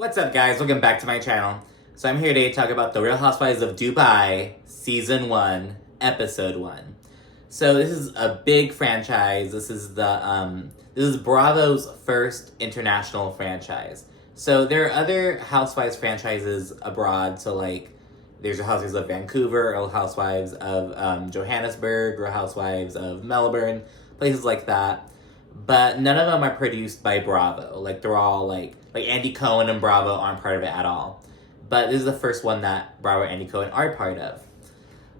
What's up, guys? Welcome back to my channel. So I'm here today to talk about The Real Housewives of Dubai, Season 1, Episode 1. So this is a big franchise. This is Bravo's first international franchise. So there are other Housewives franchises abroad. So like, there's Real Housewives of Vancouver, Real Housewives of Johannesburg, Real Housewives of Melbourne, places like that. But none of them are produced by Bravo. Like, they're all like Andy Cohen and Bravo aren't part of it at all. But this is the first one that Bravo and Andy Cohen are part of.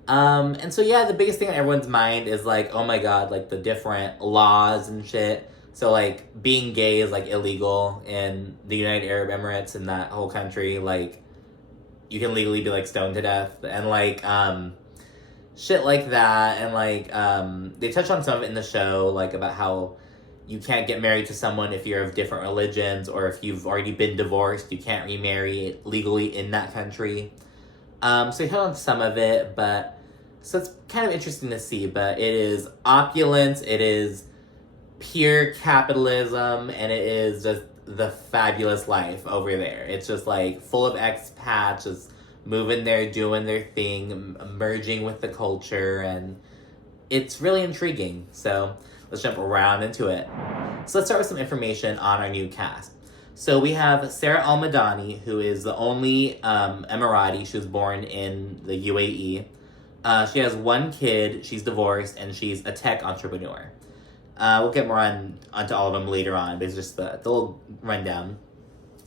And so yeah, the biggest thing on everyone's mind is like, oh my god, like the different laws and shit. So like, being gay is like illegal in the United Arab Emirates and that whole country. Like, you can legally be like stoned to death and like shit like that. And like they touch on some of it in the show, like about how you can't get married to someone if you're of different religions, or if you've already been divorced, you can't remarry legally in that country. So we hit on some of it, but so it's kind of interesting to see. But it is opulence, it is pure capitalism, and it is just the fabulous life over there. It's just like full of expats, just moving there, doing their thing, merging with the culture, and it's really intriguing. So let's jump around into it. So let's start with some information on our new cast. So we have Sara Madani, who is the only Emirati. She was born in the UAE. She has one kid, she's divorced, and she's a tech entrepreneur. We'll get more onto all of them later on, but it's just the little rundown.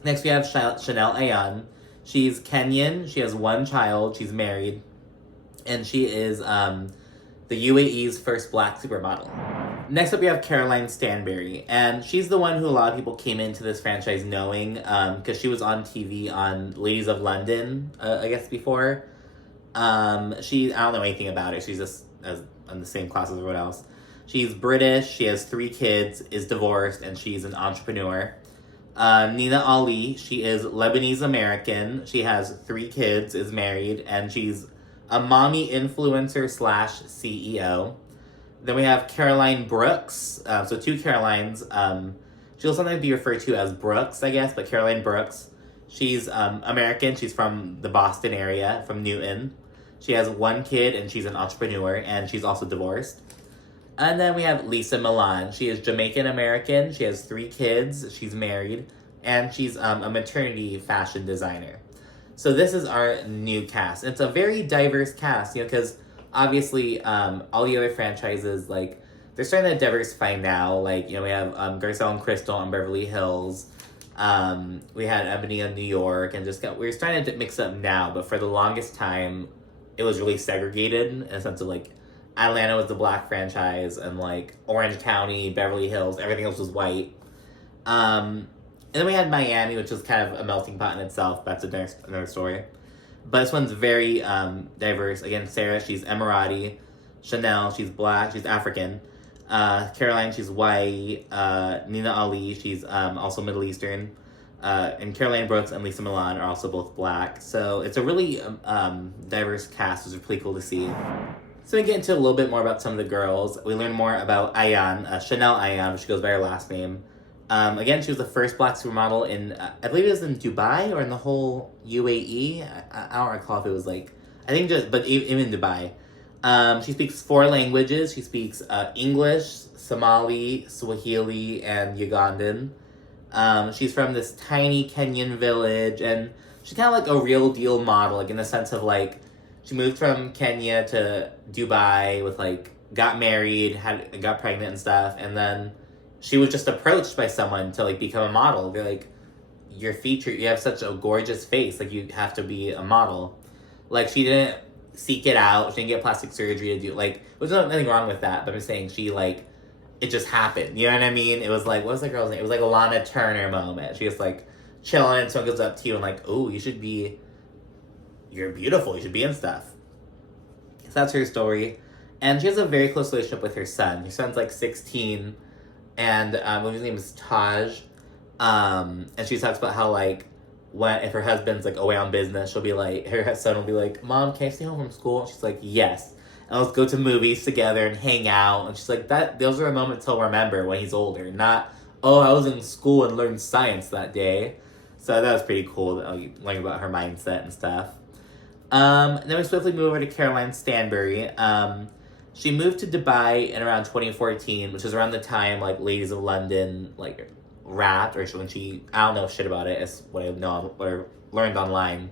Next we have Chanel Ayan. She's Kenyan, she has one child, she's married, and she is the UAE's first black supermodel. Next up, we have Caroline Stanberry, and she's the one who a lot of people came into this franchise knowing, because she was on TV on Ladies of London, I guess, before. I don't know anything about her. She's just in the same class as everyone else. She's British, she has 3 kids, is divorced, and she's an entrepreneur. Nina Ali, she is Lebanese American, she has 3 kids, is married, and she's a mommy influencer / CEO. Then we have Caroline Brooks. So 2 Carolines. She'll sometimes be referred to as Brooks, I guess, but Caroline Brooks. She's American. She's from the Boston area, from Newton. She has 1 kid, and she's an entrepreneur, and she's also divorced. And then we have Lesa Milan. She is Jamaican American. She has 3 kids. She's married, and she's a maternity fashion designer. So this is our new cast. It's a very diverse cast, because obviously all the other franchises, like, they're starting to diversify now. Like, we have Garcelle and Crystal on Beverly Hills. We had Ebony on New York, and we're starting to mix up now. But for the longest time, it was really segregated in a sense of like, Atlanta was the black franchise, and like Orange County, Beverly Hills, everything else was white. And then we had Miami, which was kind of a melting pot in itself. That's another story. But this one's very diverse. Again, Sara, she's Emirati. Chanel, she's black, she's African. Caroline, she's white. Nina Ali, she's also Middle Eastern. And Caroline Brooks and Lesa Milan are also both black. So it's a really diverse cast, which is pretty cool to see. So we get into a little bit more about some of the girls. We learn more about Ayan, Chanel Ayan, which goes by her last name. Again, she was the first black supermodel in, I believe it was in Dubai or in the whole UAE. I don't recall if it was like, but even Dubai. She speaks 4 languages. She speaks English, Somali, Swahili, and Ugandan. She's from this tiny Kenyan village, and she's kind of like a real deal model, like in the sense of like, she moved from Kenya to Dubai with like, got married, got pregnant and stuff, and then she was just approached by someone to like become a model. They're like, you have such a gorgeous face, like you have to be a model. Like, she didn't seek it out, she didn't get plastic surgery to do, like, there's nothing wrong with that, but I'm saying it just happened, you know what I mean? It was like, what was the girl's name? It was like a Lana Turner moment. She was like chilling, and someone goes up to you and like, oh, you're beautiful, you should be in stuff. So that's her story. And she has a very close relationship with her son. Her son's like 16, and his name is Taj. And she talks about how like, if her husband's like away on business, she'll be like, her son will be like, Mom, can I stay home from school? And she's like, yes. And let's go to movies together and hang out. And she's like, those are the moments he'll remember when he's older. Not, oh, I was in school and learned science that day. So that was pretty cool, learning about her mindset and stuff. Then we swiftly move over to Caroline Stanbury. She moved to Dubai in around 2014, which is around the time, like, Ladies of London, like, wrapped, or when she, I don't know shit about it, it's what I know, or learned online.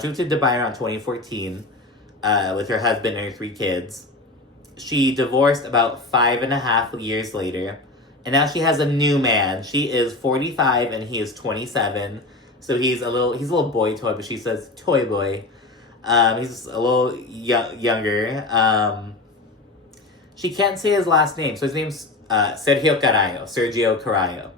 She moved to Dubai around 2014, with her husband and her 3 kids. She divorced about 5.5 years later, and now she has a new man. She is 45 and he is 27, so he's a little boy toy, but she says toy boy. He's a little younger. She can't say his last name, so his name's Sergio Carallo.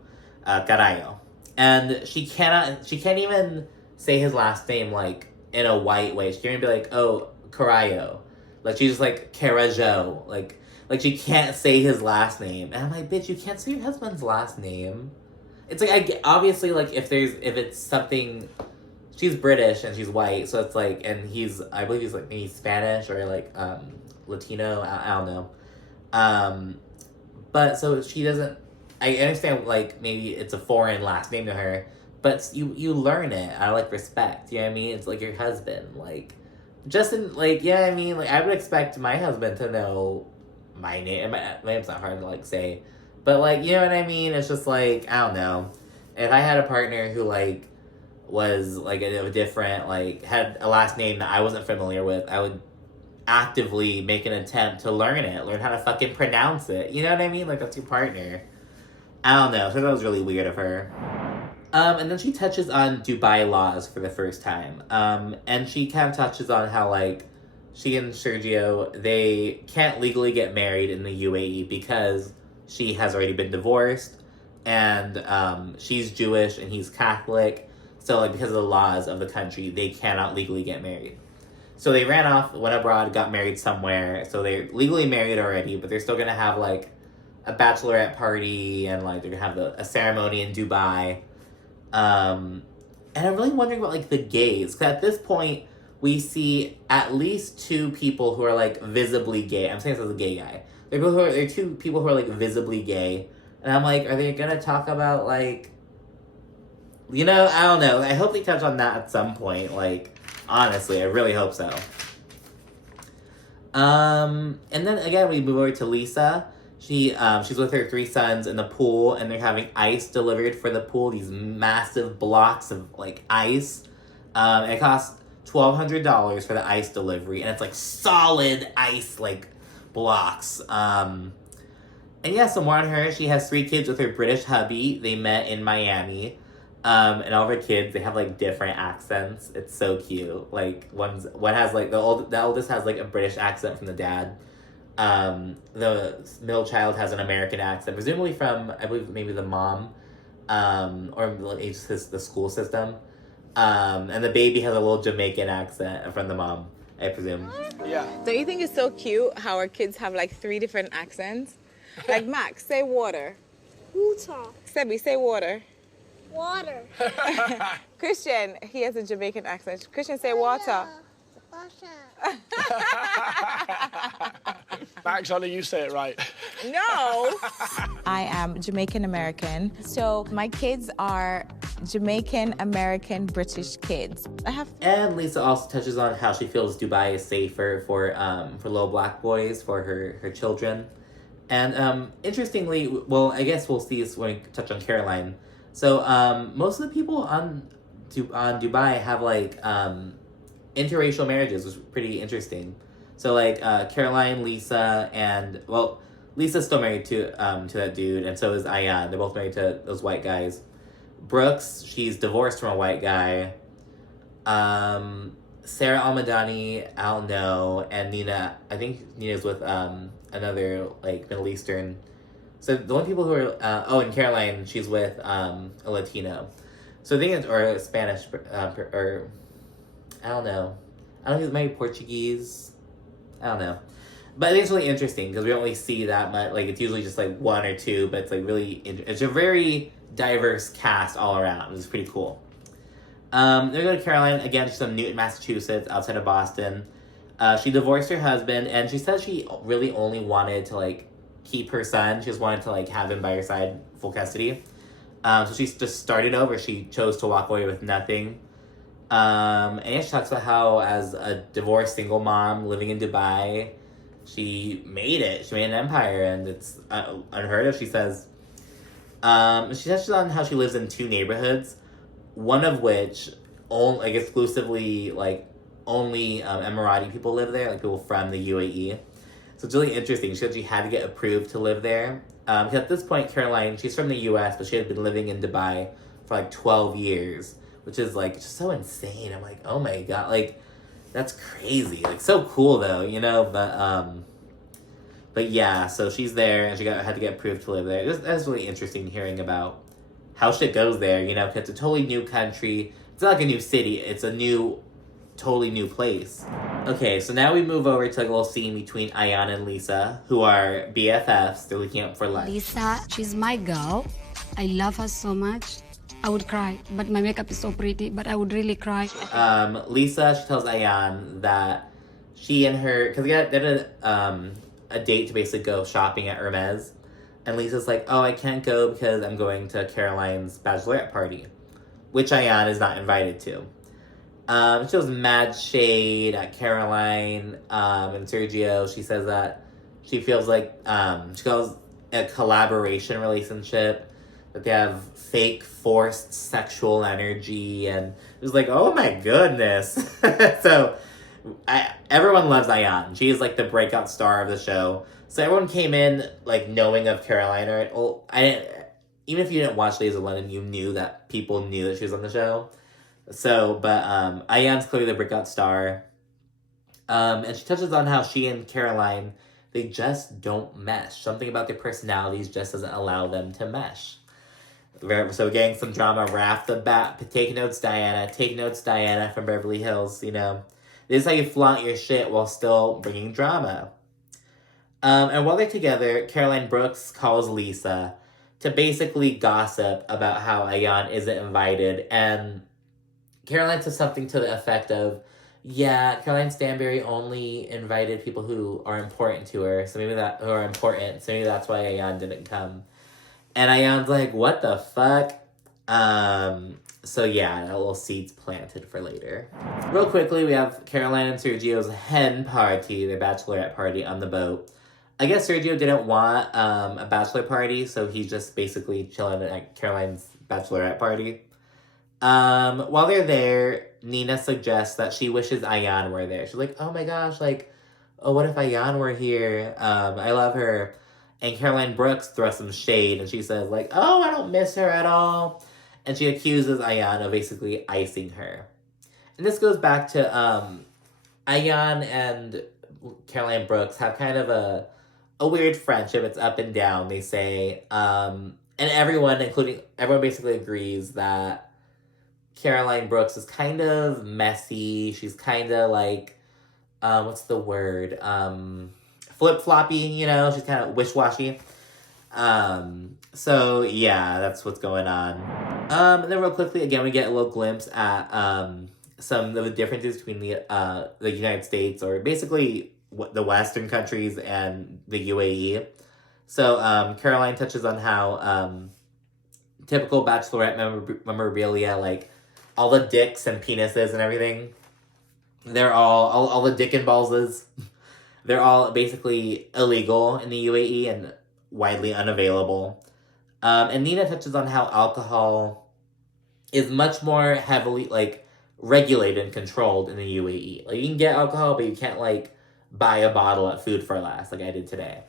And she can't even say his last name, like, in a white way. She can't even be like, oh, Carallo. Like, she's just like, Carajo. Like she can't say his last name. And I'm like, bitch, you can't say your husband's last name. It's like, obviously, like, if it's something, she's British and she's white, so it's like, and I believe he's, like, maybe Spanish or, like, Latino, I don't know. But, so she doesn't, I understand, like, maybe it's a foreign last name to her, but you learn it out of, like, respect, you know what I mean? It's like your husband, like, just in, like, yeah, I mean, like, I would expect my husband to know my name. My name's not hard to, like, say, but, like, you know what I mean? It's just, like, I don't know. If I had a partner who, like, was, like, a different, like, had a last name that I wasn't familiar with, I would actively make an attempt to learn how to fucking pronounce it. You know what I mean? Like, that's your partner. I don't know. So that was really weird of her. And then she touches on Dubai laws for the first time. And she kind of touches on how, like, she and Sergio, they can't legally get married in the UAE because she has already been divorced. And she's Jewish and he's Catholic. So, like, because of the laws of the country, they cannot legally get married. So they ran off, went abroad, got married somewhere. So they're legally married already, but they're still going to have, like, a bachelorette party and, like, they're going to have a ceremony in Dubai. And I'm really wondering about, like, the gays. Because at this point, we see at least 2 people who are, like, visibly gay. I'm saying this as a gay guy. There are 2 people who are, like, visibly gay. And I'm like, are they going to talk about, like, you know, I don't know. I hope they touch on that at some point. Like, honestly, I really hope so. And then, again, we move over to Lesa. She's with her 3 sons in the pool, and they're having ice delivered for the pool. These massive blocks of, like, ice. And it costs $1,200 for the ice delivery, and it's, like, solid ice, like, blocks. And yeah, so more on her. She has 3 kids with her British hubby. They met in Miami. And all of her kids, they have, like, different accents. It's so cute. Like, one has, like, the oldest has, like, a British accent from the dad. The middle child has an American accent, presumably from, I believe, maybe the mom, or just the school system. And the baby has a little Jamaican accent from the mom, I presume. Yeah. Don't you think it's so cute how our kids have, like, 3 different accents? Like, Max, say water. Water. Sebi, say water. Water. Christian, he has a Jamaican accent. Christian, say water. Water. Max, only you say it right. No. I am Jamaican American. So my kids are Jamaican American British kids. And Lesa also touches on how she feels Dubai is safer for little black boys, for her children. And interestingly, well, I guess we'll see this when we touch on Caroline. So most of the people on Dubai have, like, interracial marriages, which is pretty interesting. So, like, Caroline, Lesa, and, well, Lisa's still married to that dude, and so is Ayan. They're both married to those white guys. Brooks, she's divorced from a white guy. Sara Madani, I don't know, and Nina, I think Nina's with another, like, Middle Eastern. So the only people who are, and Caroline, she's with a Latino. So I think it's, or Spanish, or, I don't know. I don't think it might be Portuguese. I don't know. But I think it's really interesting because we don't really see that much. Like, it's usually just, like, 1 or 2, but it's, like, really, it's a very diverse cast all around, which is pretty cool. Then we go to Caroline. Again, she's from Newton, Massachusetts, outside of Boston. She divorced her husband, and she said she really only wanted to, like, keep her son. She just wanted to, like, have him by her side, full custody. So she just started over. She chose to walk away with nothing. And yeah, she talks about how as a divorced single mom living in Dubai, she made it. She made an empire, and it's unheard of, she says. She touches on how she lives in 2 neighborhoods, one of which only, like, exclusively, like, only Emirati people live there, like people from the UAE. So it's really interesting. She said she had to get approved to live there. Because at this point, Caroline, she's from the US, but she had been living in Dubai for like 12 years, which is like just so insane. I'm like, oh my God, like, that's crazy. Like, so cool though, you know? But yeah, so she's there, and she had to get approved to live there. That's really interesting hearing about how shit goes there, you know? Because it's a totally new country. It's not like a new city. It's a totally new place. Okay, so now we move over to like a little scene between Ayan and Lesa, who are BFFs. They're looking up for lunch. Lesa, she's my girl. I love her so much. I would cry, but my makeup is so pretty, but I would really cry. Lesa, she tells Ayan that she and her, because they had a date to basically go shopping at Hermes, and Lisa's like, oh, I can't go because I'm going to Caroline's bachelorette party, which Ayan is not invited to. She was mad shade at Caroline and Sergio. She says that she feels like she calls a collaboration relationship, that they have fake forced sexual energy, and it was like, oh my goodness. So everyone loves Ayan. She is like the breakout star of the show. So everyone came in like knowing of Caroline, or even if you didn't watch Ladies of London, you knew that people knew that she was on the show. So, but Ayan's clearly the breakout star. And she touches on how she and Caroline, they just don't mesh. Something about their personalities just doesn't allow them to mesh. So getting some drama right off the bat. Take notes, Diana. Take notes, Diana from Beverly Hills, you know. This is how you flaunt your shit while still bringing drama. And while they're together, Caroline Brooks calls Lesa to basically gossip about how Ayan isn't invited, and Caroline says something to the effect of, yeah, Caroline Stanberry only invited people who are important to her, so maybe that's why Ayan didn't come. And Ayan's like, what the fuck? So yeah, a little seeds planted for later. Real quickly, we have Caroline and Sergio's hen party, their bachelorette party on the boat. I guess Sergio didn't want a bachelor party, so he's just basically chilling at Caroline's bachelorette party. While they're there, Nina suggests that she wishes Ayan were there. She's like, oh my gosh, like, oh, what if Ayan were here? I love her. And Caroline Brooks throws some shade, and she says, like, oh, I don't miss her at all. And she accuses Ayan of basically icing her. And this goes back to, Ayan and Caroline Brooks have kind of a weird friendship. It's up and down, they say. And everyone basically agrees that Caroline Brooks is kind of messy. She's kind of like, what's the word? Flip-floppy, you know? She's kind of wish-washy. So, yeah, that's what's going on. And then real quickly, again, we get a little glimpse at some of the differences between the United States, or basically the Western countries, and the UAE. So, Caroline touches on how typical bachelorette memorabilia, like, all the dicks and penises and everything, they're all the dick and ballses, they're all basically illegal in the UAE and widely unavailable. And Nina touches on how alcohol is much more heavily, like, regulated and controlled in the UAE. Like, you can get alcohol, but you can't, like, buy a bottle at Food for Less, like I did today.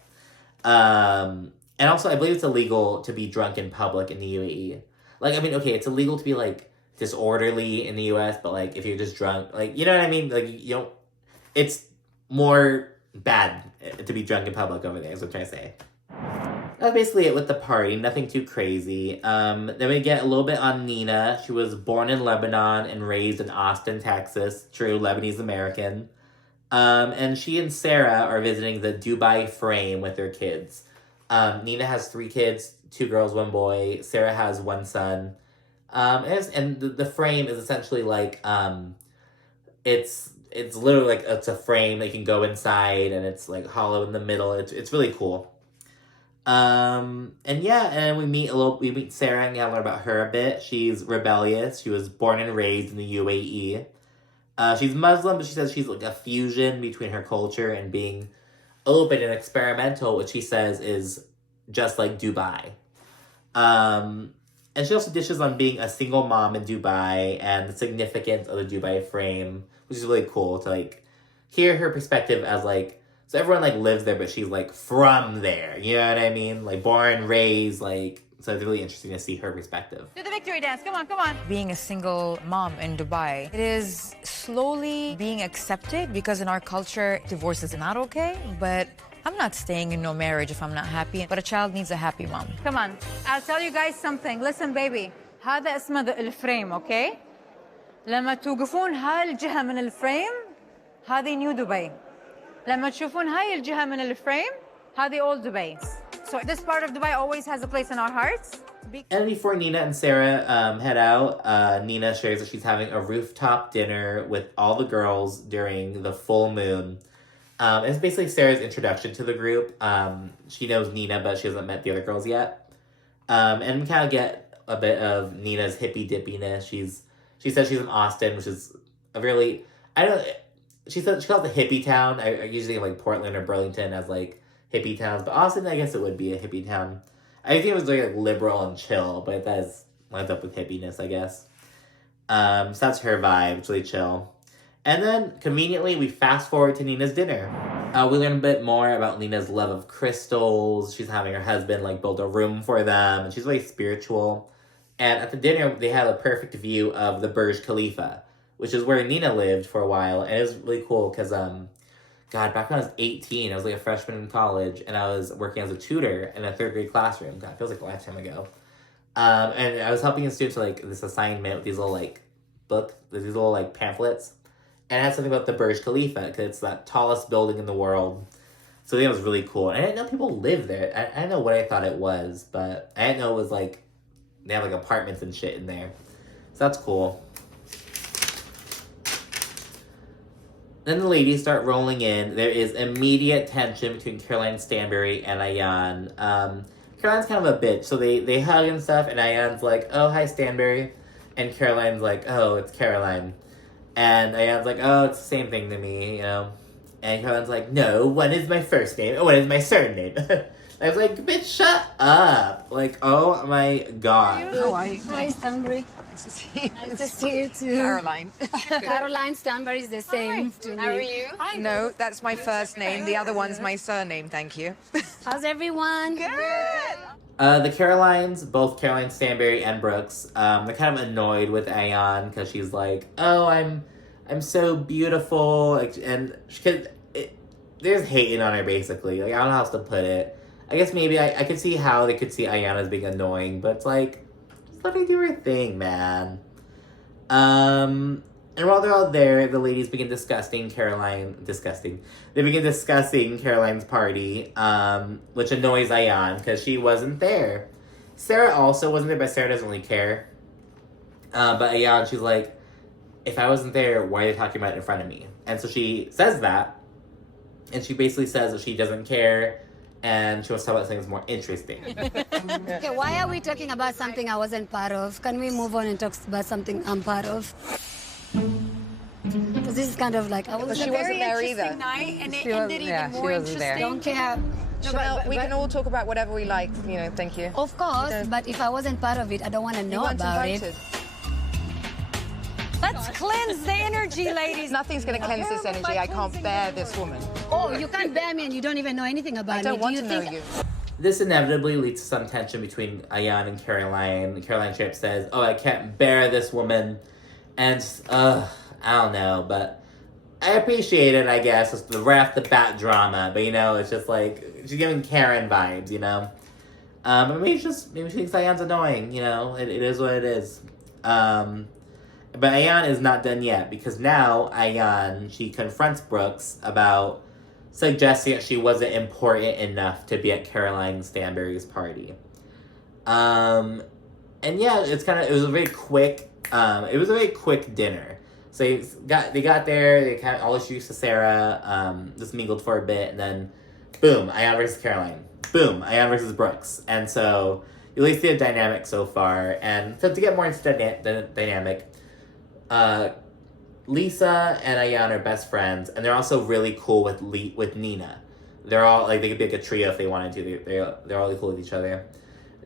And also, I believe it's illegal to be drunk in public in the UAE. Like, I mean, okay, it's illegal to be, like, disorderly in the US, but, like, if you're just drunk, like, you know what I mean? Like, you don't, it's more bad to be drunk in public over there, is what I'm trying to say. That's basically it with the party, nothing too crazy. Then we get a little bit on Nina. She was born in Lebanon and raised in Austin, Texas. True, Lebanese American. And she and Sara are visiting the Dubai frame with their kids. Nina has 3 kids, 2 girls, 1 boy. Sara has 1 son. And the frame is essentially like, it's literally like, it's a frame that you can go inside, and it's like hollow in the middle. It's really cool. And yeah, and we meet Sarah and learn about her a bit. She's rebellious. She was born and raised in the UAE. She's Muslim, but she says she's like a fusion between her culture and being open and experimental, which she says is just like Dubai. And she also dishes on being a single mom in Dubai and the significance of the Dubai frame, which is really cool to like hear her perspective as like, so everyone like lives there, but she's like from there, you know what I mean? Like born, raised, like, so it's really interesting to see her perspective. Do the victory dance, come on, come on. Being a single mom in Dubai, it is slowly being accepted because in our culture, divorce is not okay, but I'm not staying in no marriage if I'm not happy, but a child needs a happy mom. Come on, I'll tell you guys something. Listen, baby. هذا اسمه الفريم, okay? لما توقفون هاي الجهة من الفريم, هذه نيو دبي. لما تشوفون هاي الجهة من الفريم, هذه old Dubai. So this part of Dubai always has a place in our hearts. And before Nina and Sarah head out, Nina shares that she's having a rooftop dinner with all the girls during the full moon. It's basically Sarah's introduction to the group. She knows Nina, but she hasn't met the other girls yet. And we kind of get a bit of Nina's hippie dippiness. She says she's in Austin, which is a really, she calls it a hippie town. I usually think of like Portland or Burlington as like hippie towns, but Austin, I guess it would be a hippie town. I think it was like liberal and chill, but that lines up with hippiness, I guess. So that's her vibe. It's really chill. And then, conveniently, we fast forward to Nina's dinner. We learn a bit more about Nina's love of crystals. She's having her husband, like, build a room for them. And she's really spiritual. And at the dinner, they had a perfect view of the Burj Khalifa, which is where Nina lived for a while. And it was really cool because, God, back when I was 18, I was, like, a freshman in college. And I was working as a tutor in a third grade classroom. God, it feels like a lifetime ago. And I was helping a student to, like, this assignment with these little, like, these little, like, pamphlets. And it had something about the Burj Khalifa, because it's that tallest building in the world. So I think it was really cool. And I didn't know people lived there. I didn't know what I thought it was, but I didn't know it was like, they have like apartments and shit in there. So that's cool. Then the ladies start rolling in. There is immediate tension between Caroline Stanberry and Ayan. Caroline's kind of a bitch, so they hug and stuff, and Ayan's like, oh, hi, Stanberry. And Caroline's like, oh, it's Caroline. And Ayan's like, oh, it's the same thing to me, you know. And Caroline's like, no, one is my first name, one is my surname. I was like, bitch, shut up. Like, oh my God. How are you? Hi, Stanberry. Nice to see you. Nice to see you too. Caroline. Caroline Stanberry is the same to me. How are you? No, that's my first name. The other one's my surname, thank you. How's everyone? Good. The Carolines, both Caroline Stanberry and Brooks, they're kind of annoyed with Ayan because she's like, oh, I'm so beautiful, like, and they're just hating on her basically. Like, I don't know how else to put it. I guess maybe I could see how they could see Ayan as being annoying, but it's like, just let her do her thing, man. And while they're all there, the ladies begin discussing Caroline's party, which annoys Ayan because she wasn't there. Sara also wasn't there, but Sara doesn't really care. But Ayan, she's like, if I wasn't there, why are they talking about it in front of me? And so she says that, and she basically says that she doesn't care, and she wants to talk about something that's more interesting. Okay, why are we talking about something I wasn't part of? Can we move on and talk about something I'm part of? Because this is kind of like, I was She wasn't there either. Night, and it She wasn't- ended yeah, even she more wasn't there. interesting. don't care. Chanel, we can all talk about whatever we like, you know, thank you. Of course, but if I wasn't part of it, I don't want to You know weren't about invited. it. Let's cleanse the energy, ladies. Nothing's going to cleanse this energy. I can't bear this woman. Oh, you can't bear me and you don't even know anything about I me. don't want Do to you know think you. This inevitably leads to some tension between Ayan and Caroline. Caroline straight up says, oh, I can't bear this woman. And, I don't know, but I appreciate it, I guess. It's the right off the bat drama, but, you know, it's just like, she's giving Karen vibes, you know? But maybe she thinks Ayan's annoying, you know? It is what it is. But Ayan is not done yet, because now Ayan, she confronts Brooks about suggesting that she wasn't important enough to be at Caroline Stanberry's party. And yeah, it was a very quick dinner. So they got there, they kind of all introduced to Sara, just mingled for a bit, and then boom, Ayan versus Caroline. boom, Ayan versus Brooks. And so you at least see a dynamic so far. And so to get more into the dynamic, Lesa and Ayan are best friends, and they're also really cool with Nina. They're all like, they could be like a trio if they wanted to. They're all really cool with each other.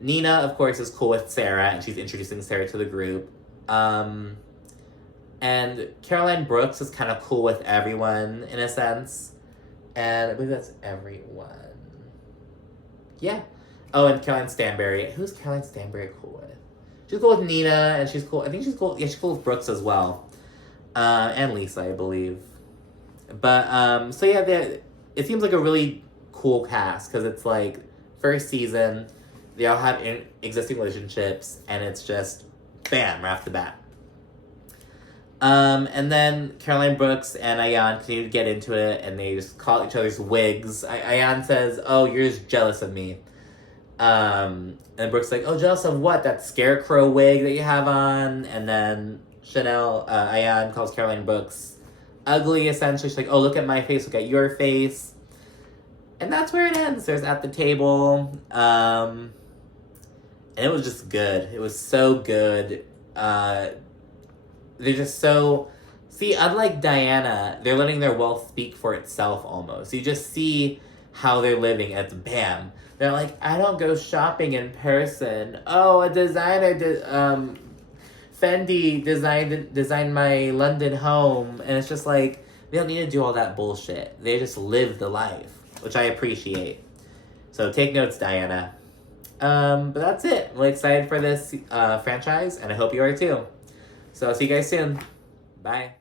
Nina, of course, is cool with Sara, and she's introducing Sara to the group. And Caroline Brooks is kind of cool with everyone in a sense. And I believe that's everyone. Yeah. Oh, and Caroline Stanberry. Who's Caroline Stanberry cool with? She's cool with Nina, and she's cool. I think she's cool. Yeah, she's cool with Brooks as well. And Lesa, I believe. But, so yeah, it seems like a really cool cast, because it's like, first season, they all have existing relationships, and it's just, bam, right off the bat. And then Caroline Brooks and Ayan continue to get into it, and they just call each other's wigs. Ayan says, "Oh, you're just jealous of me." And Brooks like, "Oh, jealous of what? That scarecrow wig that you have on?" And then Ayan calls Caroline Brooks ugly, essentially. She's like, "Oh, look at my face, look at your face." And that's where it ends. There's at the table. And it was just good. It was so good. They're just so... See, unlike Diana, they're letting their wealth speak for itself almost. You just see how they're living. It's bam. They're like, I don't go shopping in person. Oh, a designer, Fendi designed my London home. And it's just like, they don't need to do all that bullshit. They just live the life, which I appreciate. So take notes, Diana. But that's it. I'm really excited for this franchise, and I hope you are too. So I'll see you guys soon. Bye.